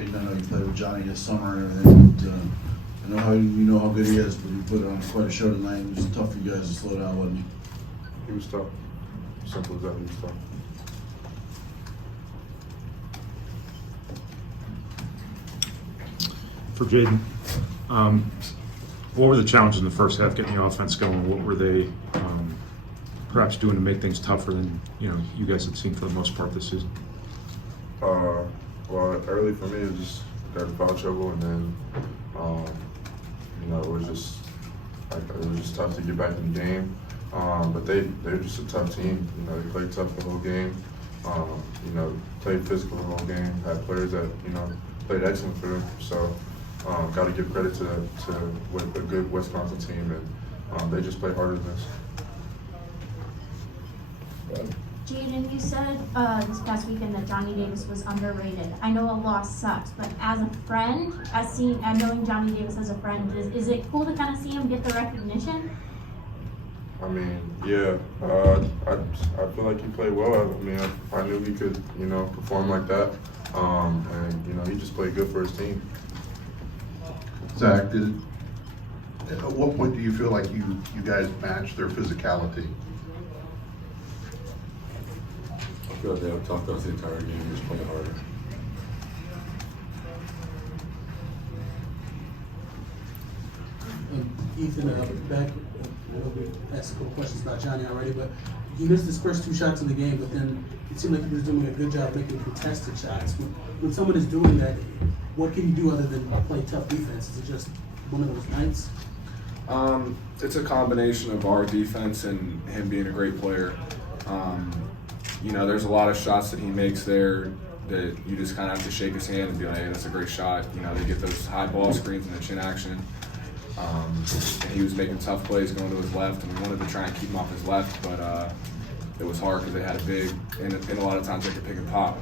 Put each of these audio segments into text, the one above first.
Jaden, I know you played with Johnny this summer and everything, but, I know how good he is, but he put on quite a show tonight. It was tough for you guys to slow down, wasn't he? He was tough. Simple as that, he was tough. For Jaden, what were the challenges in the first half getting the offense going? What were they perhaps doing to make things tougher than you guys had seen for the most part this season? Well, early for me, it was just got in foul trouble, and then it was just tough to get back in the game. But they're just a tough team. They played tough the whole game. Played physical the whole game. Had players that played excellent for them. So got to give credit to a good Wisconsin team, and they just played harder than us. Jaden, you said this past weekend that Johnny Davis was underrated. I know a loss sucks, but as a friend, knowing Johnny Davis as a friend, is it cool to kind of see him get the recognition? I mean, yeah, I feel like he played well. I mean, I knew he could, perform like that, and he just played good for his team. Zach, at what point do you feel like you guys matched their physicality? I feel like they have talked us the entire game, just playing harder. Ethan, back, I know we asked a couple questions about Johnny already, but he missed his first 2 shots in the game, but then it seemed like he was doing a good job making contested shots. When someone is doing that, what can you do other than play tough defense? Is it just one of those nights? It's a combination of our defense and him being a great player. There's a lot of shots that he makes there that you just kind of have to shake his hand and be like, hey, that's a great shot. They get those high ball screens and the chin action. And he was making tough plays going to his left, and we wanted to try and keep him off his left, but it was hard because they had a big, and a lot of times they could pick and pop.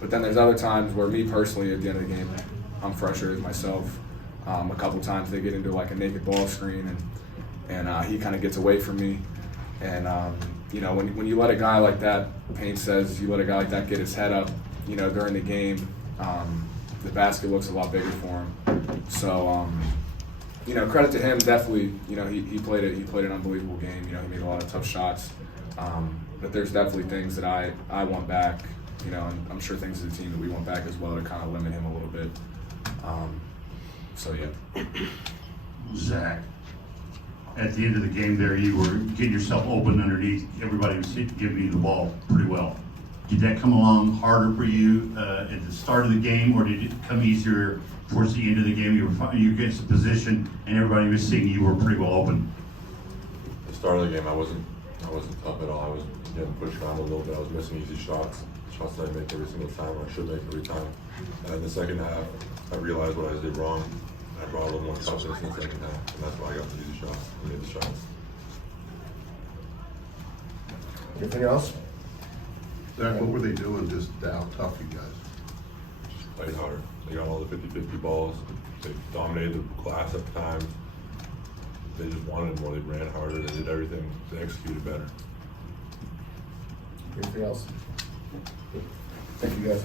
But then there's other times where me personally, at the end of the game, I'm frustrated myself. A couple times they get into like a naked ball screen, and he kind of gets away from me. And when you let a guy like that, Payne says, you let a guy like that get his head up, during the game, the basket looks a lot bigger for him. So, credit to him, definitely. He played an unbelievable game. He made a lot of tough shots. But there's definitely things that I want back. And I'm sure things as a team that we want back as well to kind of limit him a little bit. So yeah. Zach, at the end of the game there, you were getting yourself open underneath. Everybody was giving you the ball pretty well. Did that come along harder for you at the start of the game, or did it come easier towards the end of the game? You get a position, and everybody was seeing you were pretty well open. At the start of the game, I wasn't tough at all. I was getting pushed around a little bit. I was missing easy shots that I make every single time, or I should make every time. And in the second half, I realized what I did wrong. I brought a little more confidence in the second half, and that's why I got the easy shots and made the shots. Anything else? Zach, what were they doing just to out tough you guys? Just played harder. They got all the 50-50 balls. They dominated the glass at times. They just wanted more. They ran harder. They did everything. They executed better. Anything else? Thank you guys.